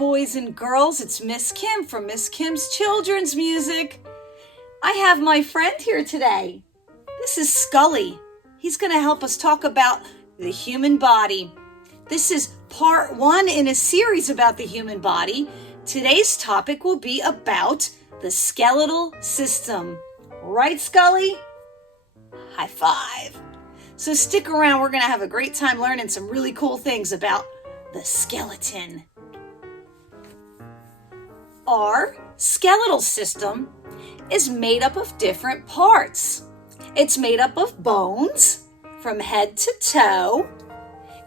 boys and girls. It's Miss Kim from Miss Kim's Children's Music. I have my friend here today. This is Scully. He's going to help us talk about the human body. This is part 1 in a series about the human body. Today's topic will be about the skeletal system. Right, Scully? High five. So stick around. We're going to have a great time learning some really cool things about the skeleton. Our skeletal system is made up of different parts. It's made up of bones from head to toe.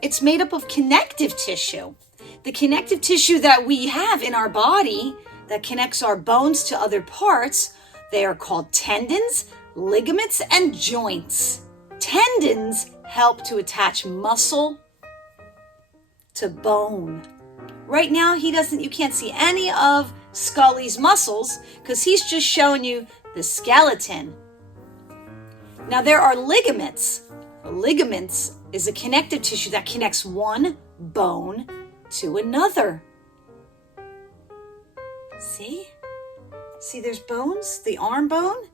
It's made up of connective tissue. The connective tissue that we have in our body that connects our bones to other parts, they are called tendons, ligaments, and joints. Tendons help to attach muscle to bone. Right now, you can't see any of Scully's muscles because he's just showing you the skeleton. Now there are ligaments. Ligaments is a connective tissue that connects one bone to another. See there's bones, the arm bone.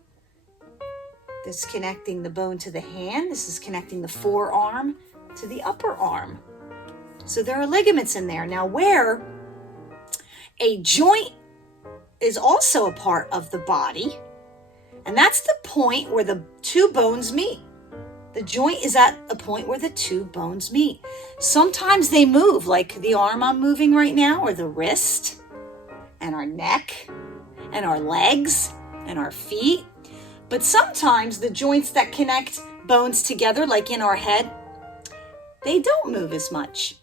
This is connecting the bone to the hand. This is connecting the forearm to the upper arm. So there are ligaments in there. Now where a joint is also a part of the body, and that's the point where the two bones meet. The joint is at a point where the two bones meet. Sometimes they move, like the arm I'm moving right now, or the wrist, and our neck, and our legs, and our feet. But sometimes the joints that connect bones together, like in our head, they don't move as much.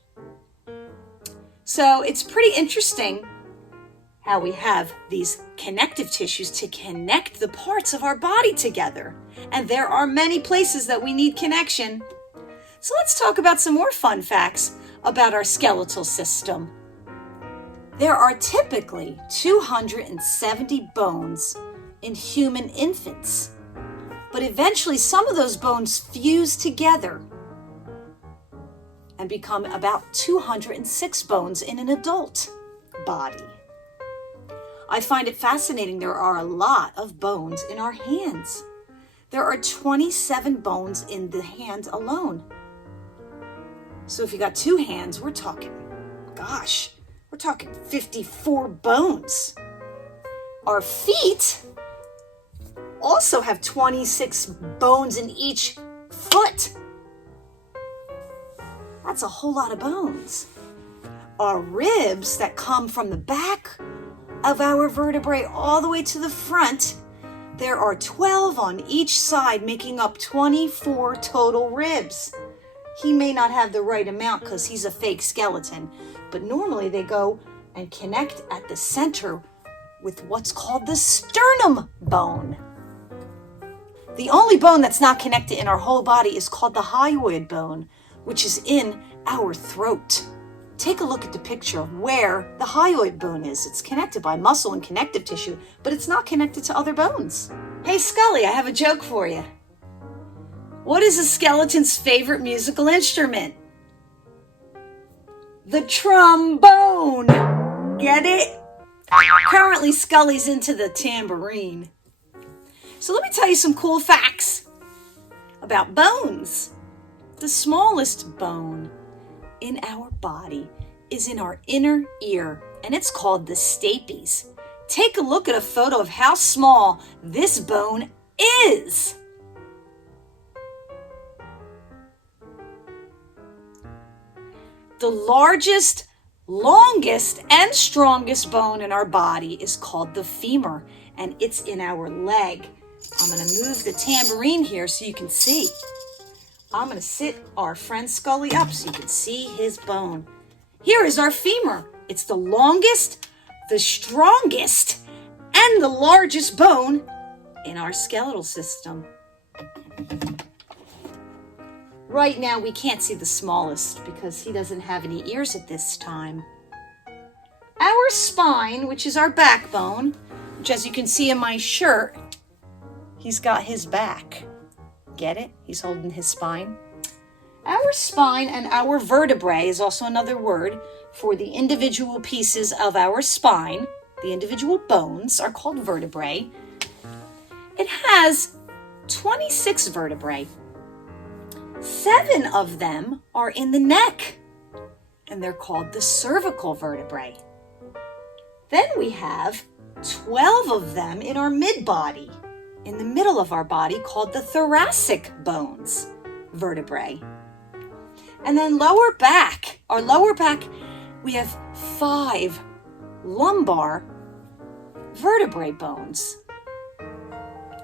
So it's pretty interesting how we have these connective tissues to connect the parts of our body together. And there are many places that we need connection. So let's talk about some more fun facts about our skeletal system. There are typically 270 bones in human infants, but eventually some of those bones fuse together and become about 206 bones in an adult body. I find it fascinating there are a lot of bones in our hands. There are 27 bones in the hand alone. So if you got 2 hands, we're talking 54 bones. Our feet also have 26 bones in each foot. That's a whole lot of bones. Our ribs that come from the back of our vertebrae all the way to the front, there are 12 on each side, making up 24 total ribs. He may not have the right amount because he's a fake skeleton, but normally they go and connect at the center with what's called the sternum bone. The only bone that's not connected in our whole body is called the hyoid bone, which is in our throat. Take a look at the picture of where the hyoid bone is. It's connected by muscle and connective tissue, but it's not connected to other bones. Hey, Scully, I have a joke for you. What is a skeleton's favorite musical instrument? The trombone. Get it? Currently, Scully's into the tambourine. So let me tell you some cool facts about bones. The smallest bone in our body is in our inner ear, and it's called the stapes. Take a look at a photo of how small this bone is. The largest, longest, and strongest bone in our body is called the femur, and it's in our leg. I'm going to move the tambourine here so you can see. I'm going to sit our friend Scully up so you can see his bone. Here is our femur. It's the longest, the strongest, and the largest bone in our skeletal system. Right now, we can't see the smallest because he doesn't have any ears at this time. Our spine, which is our backbone, which as you can see in my shirt, he's got his back. Get it? He's holding his spine. Our spine and our vertebrae is also another word for the individual pieces of our spine. The individual bones are called vertebrae. It has 26 vertebrae. 7 of them are in the neck, and they're called the cervical vertebrae. Then we have 12 of them in our mid-body, in the middle of our body, called the thoracic bones vertebrae. And then lower back, we have 5 lumbar vertebrae bones.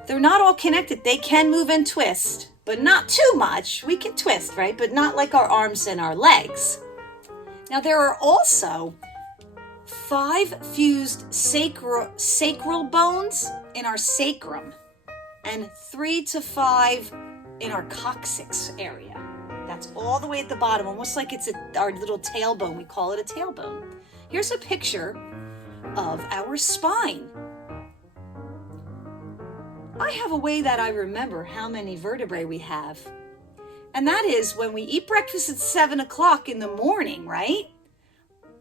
They're not all connected. They can move and twist, but not too much. We can twist, right? But not like our arms and our legs. Now there are also 5 fused sacral bones in our sacrum and 3 to 5 in our coccyx area. That's all the way at the bottom, almost like it's our little tailbone. We call it a tailbone. Here's a picture of our spine. I have a way that I remember how many vertebrae we have. And that is when we eat breakfast at 7 o'clock in the morning, right?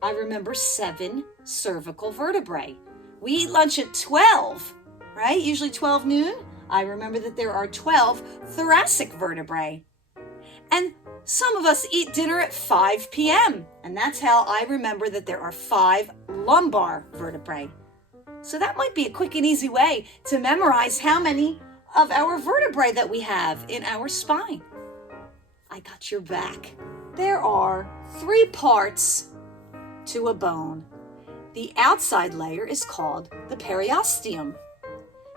I remember 7 cervical vertebrae. We eat lunch at 12, right? Usually 12 noon. I remember that there are 12 thoracic vertebrae. And some of us eat dinner at 5 p.m. And that's how I remember that there are 5 lumbar vertebrae. So that might be a quick and easy way to memorize how many of our vertebrae that we have in our spine. I got your back. There are 3 parts to a bone. The outside layer is called the periosteum.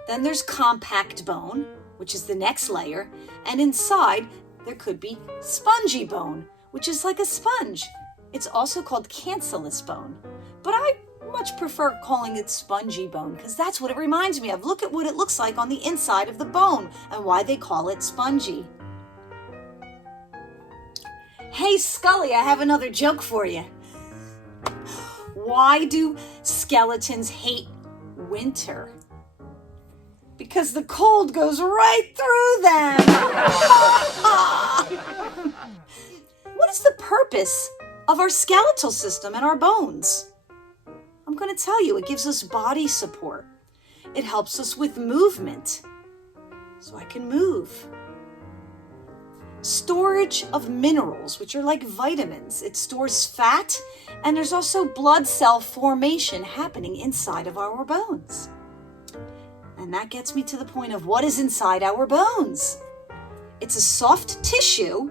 Then there's compact bone, which is the next layer, and inside there could be spongy bone, which is like a sponge. It's also called cancellous bone, but I much prefer calling it spongy bone because that's what it reminds me of. Look at what it looks like on the inside of the bone and why they call it spongy. Hey Scully, I have another joke for you. Why do skeletons hate winter? Because the cold goes right through them. What is the purpose of our skeletal system and our bones? I'm going to tell you, it gives us body support. It helps us with movement, so I can move. Storage of minerals, which are like vitamins. It stores fat, and there's also blood cell formation happening inside of our bones. And that gets me to the point of what is inside our bones. It's a soft tissue.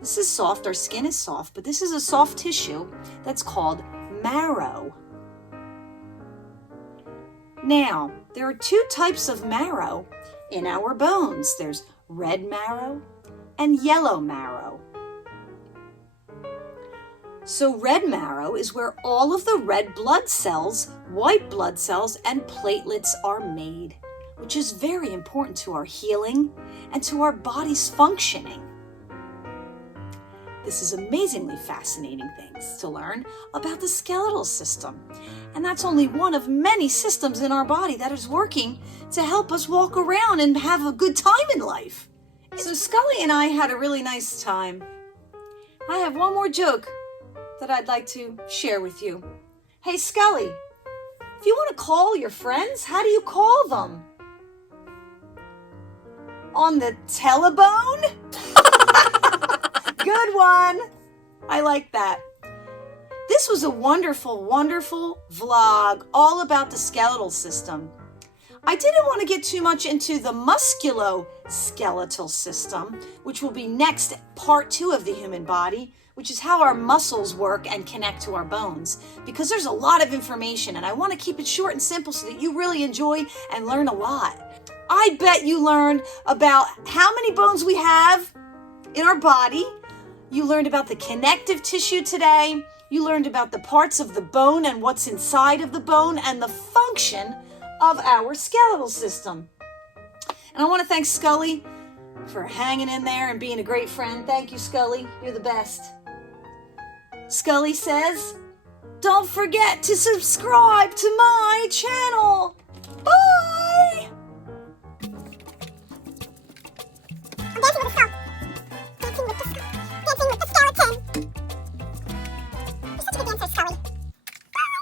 This is soft, our skin is soft, but this is a soft tissue that's called marrow. Now, there are 2 types of marrow in our bones. There's red marrow and yellow marrow. So red marrow is where all of the red blood cells, white blood cells, and platelets are made, which is very important to our healing and to our body's functioning. This is amazingly fascinating things to learn about the skeletal system. And that's only one of many systems in our body that is working to help us walk around and have a good time in life. So Scully and I had a really nice time. I have one more joke that I'd like to share with you. Hey Scully, if you want to call your friends, how do you call them? On the telebone? Good one. I like that. This was a wonderful, wonderful vlog all about the skeletal system. I didn't want to get too much into the musculoskeletal system, which will be next, part 2 of the human body, which is how our muscles work and connect to our bones, because there's a lot of information and I want to keep it short and simple so that you really enjoy and learn a lot. I bet you learned about how many bones we have in our body. You learned about the connective tissue today. You learned about the parts of the bone and what's inside of the bone and the function of our skeletal system. And I want to thank Scully for hanging in there and being a great friend. Thank you, Scully. You're the best. Scully says, don't forget to subscribe to my channel. Bye!